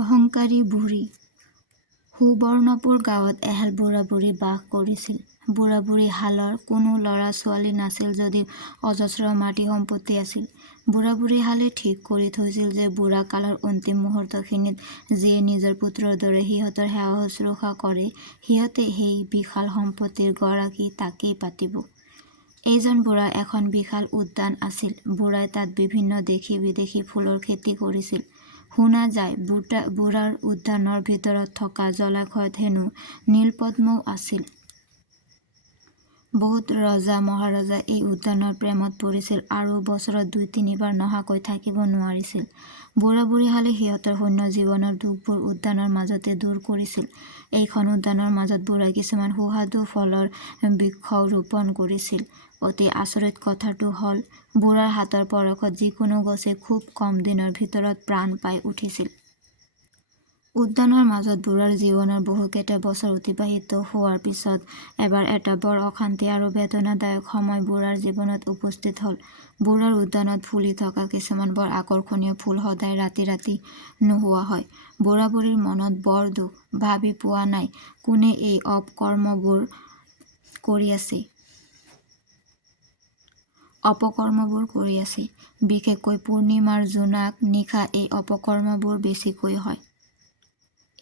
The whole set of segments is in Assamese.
অহংকাৰী বুঢ়ী। সুবৰ্ণপুৰ গাঁৱত এহাল বুঢ়া-বুঢ়ী বাস কৰিছিল। বুঢ়া-বুঢ়ী হালৰ কোনো ল'ৰা-ছোৱালী নাছিল যদিও অজস্ৰ মাটি সম্পত্তি আছিল। বুঢ়া-বুঢ়ী হালে ঠিক কৰি থৈছিল যে বুঢ়া কালৰ অন্তিম মুহূৰ্তখিনিত যিয়ে নিজৰ পুত্ৰৰ দৰে সিহঁতৰ সেৱা শুশ্ৰূষা কৰে, সিহঁতে সেই বিশাল সম্পত্তিৰ গৰাকী তাকেই পাতিব। এইজন বুঢ়া এখন বিশাল উদ্যান আছিল। বুঢ়াই তাত বিভিন্ন দেশী-বিদেশী ফুলৰ খেতি কৰিছিল। শুনা যায় বুঢ়াৰ উদ্যানৰ ভিতৰত থকা জলাশয়ত হেনো নীলপদ্মও আছিল। বহুত ৰজা মহাৰজা এই উদ্যানৰ প্ৰেমত পৰিছিল আৰু বছৰত ২-৩বাৰ নহাকৈ থাকিব নোৱাৰিছিল। বুঢ়া-বুঢ়ী হালে সিহঁতৰ শূন্য জীৱনৰ দুখবোৰ উদ্যানৰ মাজতে দূৰ কৰিছিল। এইখন উদ্যানৰ মাজত বুঢ়াই কিছুমান সুস্বাদু ফলৰ বৃক্ষও ৰোপণ কৰিছিল। অতি আচৰিত কথাটো হ'ল, বুঢ়াৰ হাতৰ পৰশত যিকোনো গছে খুব কম দিনৰ ভিতৰত প্ৰাণ পাই উঠিছিল। উদ্যানৰ মাজত বুঢ়াৰ জীৱনৰ বহুকেইটা বছৰ অতিবাহিত হোৱাৰ পিছত এবাৰ এটা বৰ অশান্তি আৰু বেদনাদায়ক সময় বুঢ়াৰ জীৱনত উপস্থিত হ'ল। বুঢ়াৰ উদ্যানত ফুলি থকা কিছুমান বৰ আকৰ্ষণীয় ফুল সদায় ৰাতি ৰাতি নোহোৱা হয়। বুঢ়া-বুঢ়ীৰ মনত বৰ দুখ। ভাবি পোৱা নাই কোনে এই অপকৰ্মবোৰ কৰি আছে। বিশেষকৈ পূৰ্ণিমাৰ জোনাক নিশা এই অপকৰ্মবোৰ বেছিকৈ হয়।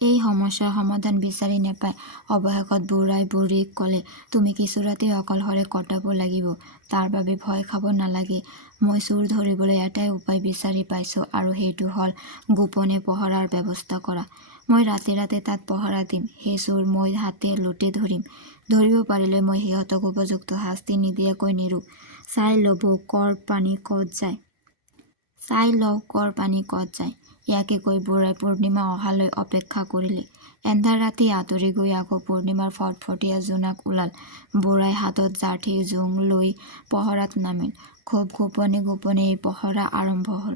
এই সমস্যাৰ সমাধান বিচাৰি নেপাই অৱশেষত বুঢ়াই বুঢ়ীক ক'লে, তুমি কিছু ৰাতি অকলশৰে কটাব লাগিব। তাৰ বাবে ভয় খাব নালাগে। মই চোৰ ধৰিবলৈ এটাই উপায় বিচাৰি পাইছোঁ আৰু সেইটো হ'ল গোপনে পহৰাৰ ব্যৱস্থা কৰা। মই ৰাতি ৰাতি তাত পহৰা দিম। সেই চোৰ মই হাতে লোটে ধৰিম। ধৰিব পাৰিলে মই সিহঁতক উপযুক্ত শাস্তি নিদিয়াকৈ নেৰোঁ। চাই লওঁ কৰ পানী ক'ত যায়। ইয়াকে কৈ বুঢ়াই পূৰ্ণিমা অহালৈ অপেক্ষা কৰিলে। এন্ধাৰ ৰাতি আঁতৰি গৈ আকৌ পূৰ্ণিমাৰ ফটফটীয়া জোনাক ওলাল। বুঢ়াই হাতত যাঠি জোং লৈ পহৰাত নামিল। খুব গোপনে গোপনে এই পহৰা আৰম্ভ হ'ল।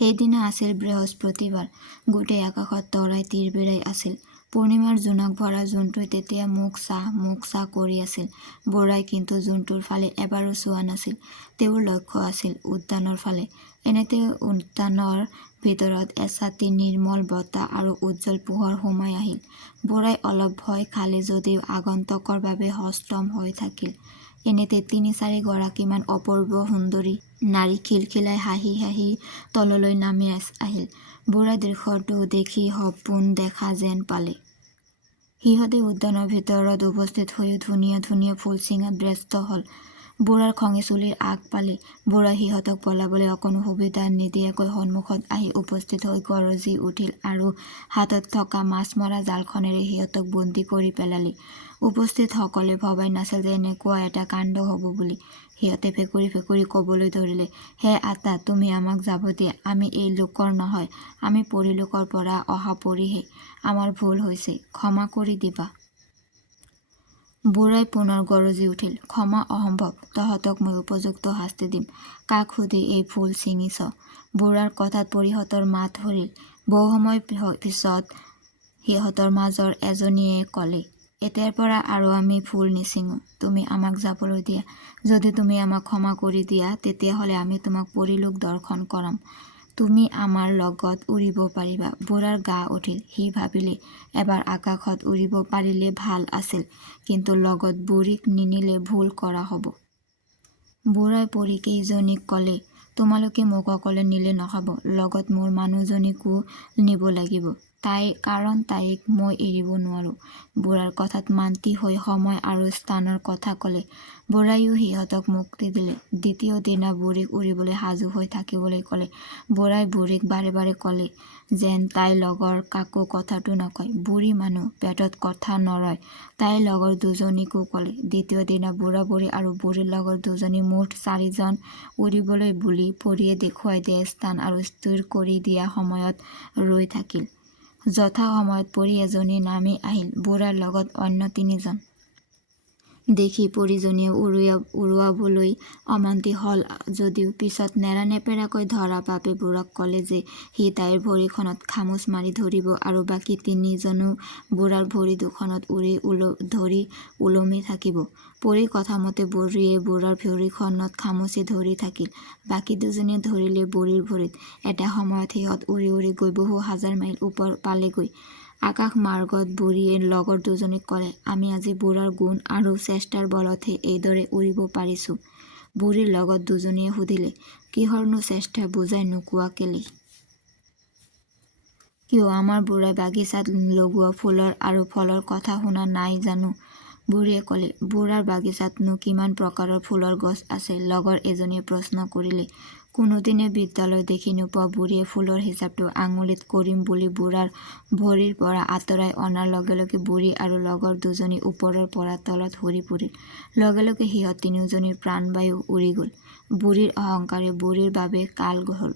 সেইদিনা আছিল বৃহস্পতিবাৰ। গোটেই আকাশত তৰাই তিৰবিৰাই আছিল। পূৰ্ণিমাৰ জোনাক ভৰা জোনটোৱে তেতিয়া মুখ চাহ কৰি আছিল। বুঢ়াই কিন্তু জোনটোৰ ফালে এবাৰো চোৱা নাছিল। তেওঁৰ লক্ষ্য আছিল উদ্যানৰ ফালে। এনেতে উদ্যানৰ ভিতৰত এচাটি নিৰ্মল বতাহ আৰু উজ্জ্বল পোহৰ সোমাই আহিল। বুঢ়াই অলপ ভয় খালে যদিও আগন্তুকৰ বাবে সষ্টম হৈ থাকিল। এনেতে ৩-৪ গৰাকীমান অপূৰ্ব সুন্দৰী নাৰী খিলখিলাই হাঁহি হাঁহি তললৈ নামি আহিল। বুঢ়াই দৃশ্যটো দেখি সপোন দেখা যেন পালে। সিহঁতে উদ্যানৰ ভিতৰত উপস্থিত হৈ ধুনীয়া ধুনীয়া ফুল ছিঙাত ব্যস্ত হ'ল। বুঢ়াৰ খঙে চুলিৰ আগ পালে। বুঢ়াই সিহঁতক পলাবলৈ অকণো সুবিধা নিদিয়াকৈ সন্মুখত আহি উপস্থিত হৈ গৰজি উঠিল আৰু হাতত থকা মাছ মৰা জালখনেৰে সিহঁতক বন্দী কৰি পেলালে। উপস্থিত সকলে ভবাই নাছিল যে এনেকুৱা এটা কাণ্ড হ'ব বুলি। সিহঁতে ভেকুৰি ভেকুৰি ক'বলৈ ধৰিলে, হে আতা, তুমি আমাক যাব দিয়া। আমি এই লোকৰ নহয়। আমি পৰিলোকৰ পৰা অহা পৰিহে। আমাৰ ভুল হৈছে। ক্ষমা কৰি দিবা। বুঢ়াই পুনৰ গৰজি উঠিল, ক্ষমা অসম্ভৱ। তহঁতক মই উপযুক্ত শাস্তি দিম। কাক সুধি এই ফুল ছিঙিছ? বুঢ়াৰ কথাত পৰিহঁতৰ মাত হৰিল। বহু সময় পিছত সিহঁতৰ মাজৰ এজনীয়ে ক'লে, এতিয়াৰ পৰা আৰু আমি ফুল নিছিঙো। তুমি আমাক যাবলৈ দিয়া। যদি তুমি আমাক ক্ষমা কৰি দিয়া, তেতিয়াহ'লে আমি তোমাক পৰিলোক দৰ্শন কৰাম। তুমি আমাৰ লগত উৰিব পাৰিবা। বুঢ়াৰ গা উঠিল। সি ভাবিলে, এবাৰ আকাশত উৰিব পাৰিলে ভাল আছিল, কিন্তু লগত বুঢ়ীক নিনিলে ভুল কৰা হ'ব। বুঢ়াই পৰীকেইজনীক ক'লে, তোমালোকে মোক অকলে নিলে নহ'ব। লগত মোৰ মানুহজনীকো নিব লাগিব। কাৰণ তাইক মই এৰিব নোৱাৰোঁ। বুঢ়াৰ কথাত মান্তি হৈ সময় আৰু স্থানৰ কথা ক'লে। বুঢ়াইও সিহঁতক মুক্তি দিলে। দ্বিতীয় দিনা বুঢ়ীক উৰিবলৈ সাজু হৈ থাকিবলৈ ক'লে। বুঢ়াই বুঢ়ীক বাৰে বাৰে ক'লে যেন তাই লগৰ কাকো কথাটো নকয়। বুঢ়ী মানুহ, পেটত কথা নৰয়। তাইৰ লগৰ দুজনীকো ক'লে। দ্বিতীয় দিনা বুঢ়া-বুঢ়ী আৰু বুঢ়ীৰ লগৰ দুজনী মুঠ ৪জন উৰিবলৈ বুলি পৰীয়ে দেখুৱাই দিয়া স্থান আৰু স্থিৰ কৰি দিয়া সময়ত ৰৈ থাকিল। যথা সময়ত পৰী এজনী নামি আহিল, বুঢ়াৰ লগত অন্য ৩জন। দেখি পৰিজনীয়ে উৰুৱাবলৈ অমান্তি হ'ল যদিও পিছত নেৰানেপেৰাকৈ ধৰা বাপে বুঢ়াক ক'লে যে সি তাইৰ ভৰিখনত খামোচ মাৰি ধৰিব আৰু বাকী তিনিজনো বুঢ়াৰ ভৰি দুখনত ধৰি ওলমি থাকিব। পৰীৰ কথামতে বুঢ়ীয়ে বুঢ়াৰ ভৰিখনত খামুচি ধৰি থাকিল। বাকী দুজনীয়ে ধৰিলে বুঢ়ীৰ ভৰিত। এটা সময়ত সিহঁত উৰি উৰি গৈ বহু হাজাৰ মাইল ওপৰ পালেগৈ। আকাশ মাৰ্গত বুঢ়ীয়ে লগৰ দুজনীক ক'লে, আমি আজি বুঢ়াৰ গুণ আৰু চেষ্টাৰ বলতহে এইদৰে উৰিব পাৰিছোঁ। বুঢ়ীৰ লগত দুজনীয়ে সুধিলে, কিহৰনো চেষ্টা বুজাই নোকোৱা কেলেই? কিয় আমাৰ বুঢ়াই বাগিচাত লগোৱা ফুলৰ আৰু ফলৰ কথা শুনা নাই জানো? বুঢ়ীয়ে ক'লে, বুঢ়াৰ বাগিচাতনো কিমান প্ৰকাৰৰ ফুলৰ গছ আছে? লগৰ এজনীয়ে প্ৰশ্ন কৰিলে। কোনোদিনে বিদ্যালয় দেখি নোপোৱা বুঢ়ীয়ে ফুলৰ হিচাপটো আঙুলিত কৰিম বুলি বুঢ়াৰ ভৰিৰ পৰা আঁতৰাই অনাৰ লগে লগে বুঢ়ী আৰু লগৰ দুজনী ওপৰৰ পৰা তলত সৰি পৰিল। লগে লগে সিহঁত তিনিওজনীৰ প্ৰাণবায়ু উৰি গ'ল। বুঢ়ীৰ অহংকাৰে বুঢ়ীৰ বাবে কাল হ'ল।